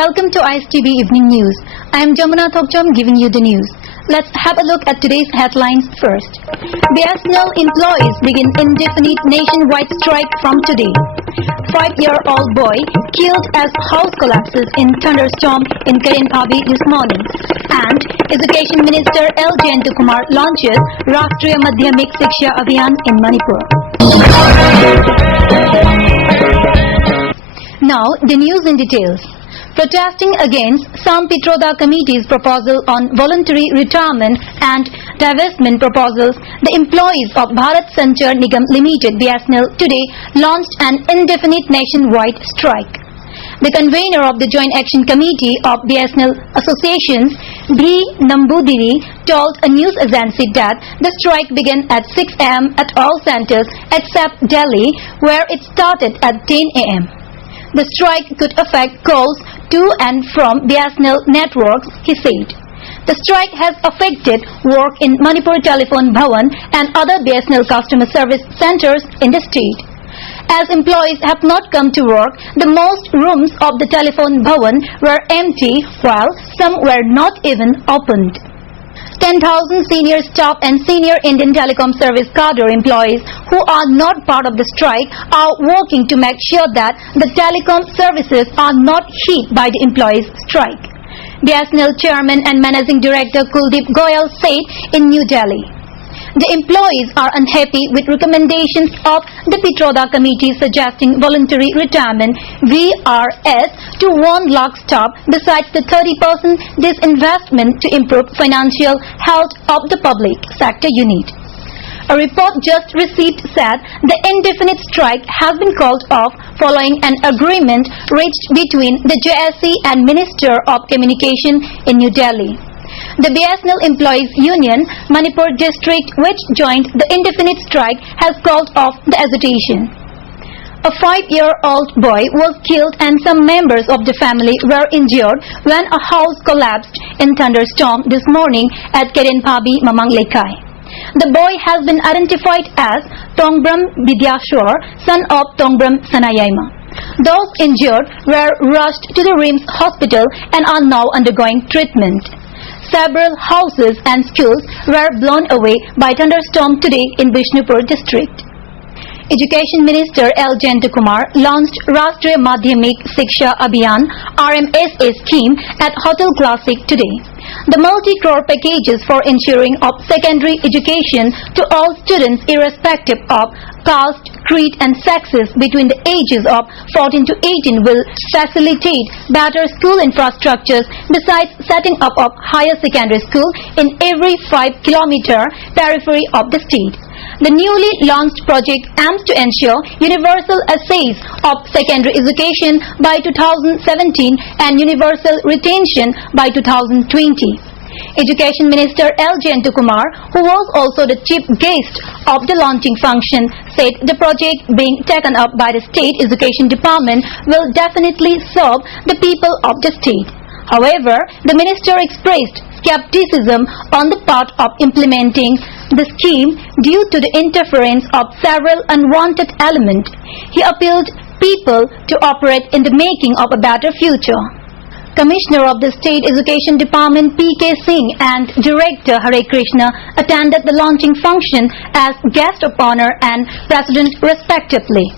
Welcome to ISTV Evening News. I am Jamuna Thokcham giving you the news. Let's have a look at today's headlines first. BSNL employees begin indefinite nationwide strike from today. 5-year-old boy killed as house collapses in thunderstorm in Karenphabi this morning. And Education Minister L. Jayantakumar launches Rashtriya Madhyamik Shiksha Abhiyan in Manipur. Now the news in details. Protesting against Sam Pitroda Committee's proposal on voluntary retirement and divestment proposals, the employees of Bharat Sanchar Nigam Limited (BSNL) today launched an indefinite nationwide strike. The convener of the Joint Action Committee of BSNL associations, B. Nambudiri, told a news agency that the strike began at 6 a.m. at all centres except Delhi, where it started at 10 a.m. The strike could affect calls to and from BSNL networks, he said. The strike has affected work in Manipur Telephone Bhavan and other BSNL customer service centres in the state. As employees have not come to work, the most rooms of the Telephone Bhavan were empty, while some were not even opened. 10,000 senior staff and senior Indian Telecom Service cadre employees who are not part of the strike are working to make sure that the telecom services are not hit by the employees' strike. BSNL Chairman and Managing Director Kuldeep Goyal said in New Delhi. The employees are unhappy with recommendations of the Pitroda Committee suggesting voluntary retirement (VRS) to 1 lakh staff besides the 30% disinvestment to improve financial health of the public sector unit. A report just received said the indefinite strike has been called off following an agreement reached between the JSC and Minister of Communication in New Delhi. The BSNL Employees Union, Manipur District, which joined the indefinite strike, has called off the agitation. A 5-year-old boy was killed and some members of the family were injured when a house collapsed in thunderstorm this morning at Karenphabi, Mamang Lekai. The boy has been identified as Tongbram Vidyashwar, son of Tongbram Sanayama. Those injured were rushed to the RIMS hospital and are now undergoing treatment. Several houses and schools were blown away by thunderstorm today in Bishnupur district. Education Minister L. Jayantakumar launched Rashtriya Madhyamik Shiksha Abhiyan (RMSA) scheme at Hotel Classic today. The multi-crore packages for ensuring of secondary education to all students irrespective of caste, creed and sexes between the ages of 14 to 18 will facilitate better school infrastructures besides setting up of higher secondary school in every 5-kilometer periphery of the state. The newly launched project aims to ensure universal access of secondary education by 2017 and universal retention by 2020. Education Minister L. Jayantakumar, who was also the chief guest of the launching function, said the project being taken up by the State Education Department will definitely serve the people of the state. However, the minister expressed skepticism on the part of implementing the scheme due to the interference of several unwanted elements. He appealed people to operate in the making of a better future. Commissioner of the State Education Department P.K. Singh and Director Hare Krishna attended the launching function as guest of honor and president respectively.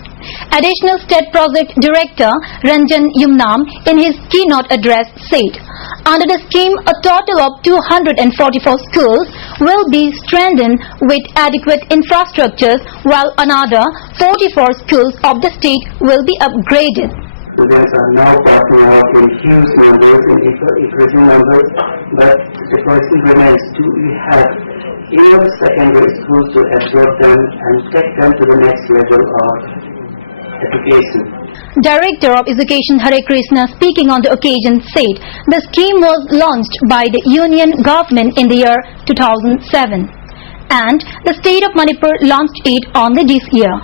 Additional State Project Director Ranjan Yumnam in his keynote address said, under the scheme, a total of 244 schools will be strengthened with adequate infrastructures, while another 44 schools of the state will be upgraded. Students are now talking about in huge numbers, in increasing numbers, but the question remains, do we have enough secondary schools to absorb them and take them to the next level of education? Director of Education Hare Krishna, speaking on the occasion, said the scheme was launched by the Union government in the year 2007 and the state of Manipur launched it on this year.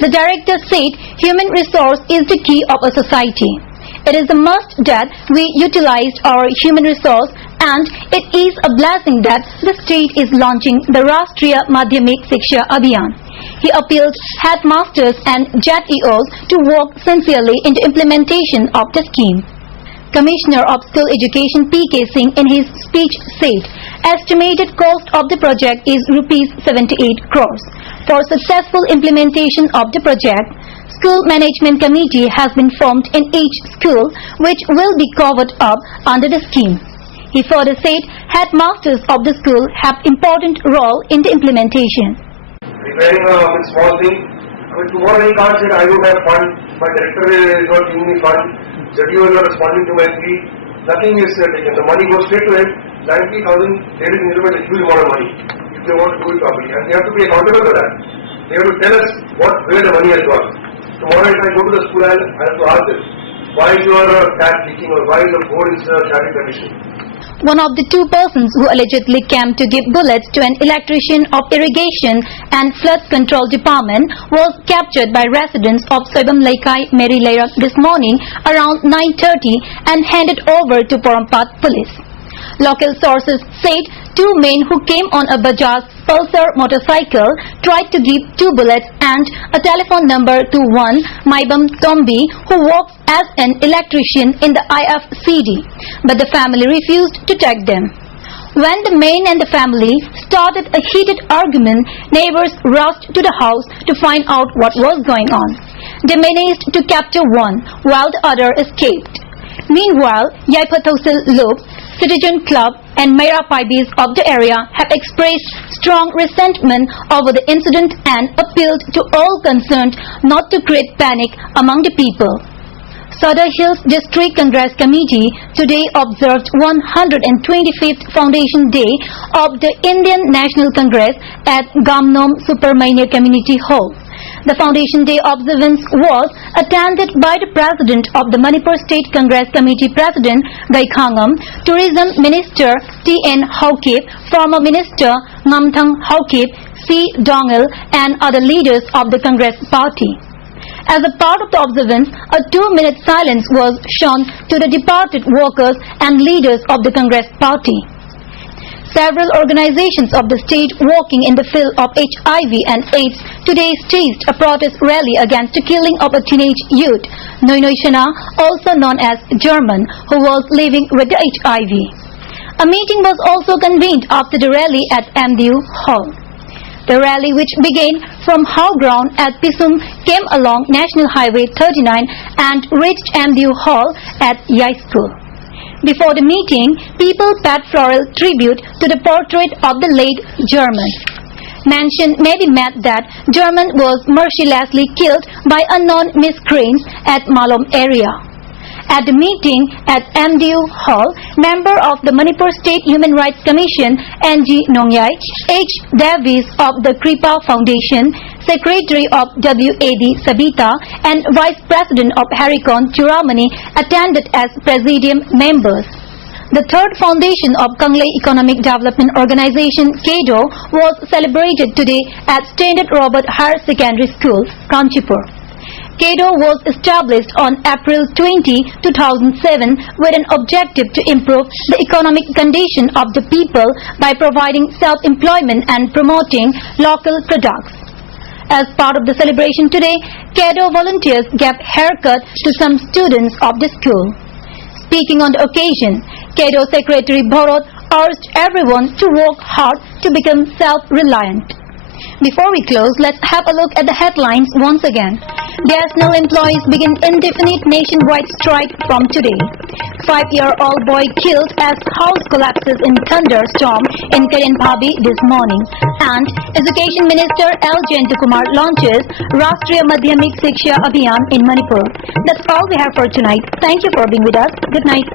The director said human resource is the key of a society. It is a must that we utilize our human resource, and it is a blessing that the state is launching the Rashtriya Madhyamik Shiksha Abhiyan. He appealed headmasters and JEOs to work sincerely in the implementation of the scheme. Commissioner of School Education P.K. Singh in his speech said, estimated cost of the project is Rs 78 crores. For successful implementation of the project, School Management Committee has been formed in each school which will be covered up under the scheme. He further said headmasters of the school have important role in the implementation. Repairing a small thing. Tomorrow he can't say I don't have fund, my director is not giving me fund, ZDO is not responding to my plea, nothing is taken. The money goes straight to him. 90,000 ladies and gentlemen is a huge amount of money if they want to do it properly, and they have to be accountable for that. They have to tell us where the money has gone. Tomorrow if I go to the school, I have to ask them, why is your tap leaking or why is the board in static condition? One of the two persons who allegedly came to give bullets to an electrician of Irrigation and Flood Control Department was captured by residents of Soibam Laikai, Mary Leirak this morning around 9:30 and handed over to Porompat police. Local sources said two men who came on a Bajaj Pulsar motorcycle tried to give two bullets and a telephone number to one Maibam Tombi who works as an electrician in the IFCD, but the family refused to take them. When the men and the family started a heated argument, neighbors rushed to the house to find out what was going on. They managed to capture one while the other escaped. Meanwhile, Yaipathosil Loop, Citizen Club and Mera Paibis of the area have expressed strong resentment over the incident and appealed to all concerned not to create panic among the people. Sadar Hills District Congress Committee today observed 125th Foundation Day of the Indian National Congress at Gamnom Supermania Community Hall. The Foundation Day observance was attended by the President of the Manipur State Congress Committee President Gaikhangam, Tourism Minister T.N. Haukip, former Minister Ngamthang Haukip, C. Dongel and other leaders of the Congress Party. As a part of the observance, a 2-minute silence was shown to the departed workers and leaders of the Congress Party. Several organizations of the state working in the field of HIV and AIDS today staged a protest rally against the killing of a teenage youth, Noinoi Shana, also known as German, who was living with the HIV. A meeting was also convened after the rally at MDU Hall. The rally, which began from How Ground at Pisum, came along National Highway 39 and reached MDU Hall at Yai School. Before the meeting, people paid floral tribute to the portrait of the late German. Mention may be made that German was mercilessly killed by unknown miscreants at Malom area. At the meeting at MDU Hall, member of the Manipur State Human Rights Commission N.G. Nongyai, H. Davis of the Kripa Foundation, Secretary of WAD Sabita and Vice President of Harikon Churamani attended as Presidium members. The third foundation of Kanglei Economic Development Organization, KEDO, was celebrated today at Standard Robert Higher Secondary School, Kanchipur. KEDO was established on April 20, 2007 with an objective to improve the economic condition of the people by providing self-employment and promoting local products. As part of the celebration today, KEDO volunteers gave haircut to some students of the school. Speaking on the occasion, KEDO Secretary Bharat urged everyone to work hard to become self-reliant. Before we close, let's have a look at the headlines once again. BSNL employees begin indefinite nationwide strike from today. 5-year-old boy killed as house collapses in thunderstorm in Karenphabi this morning. And Education Minister L. Jayantakumar launches Rashtriya Madhyamik Shiksha Abhiyan in Manipur. That's all we have for tonight. Thank you for being with us. Good night.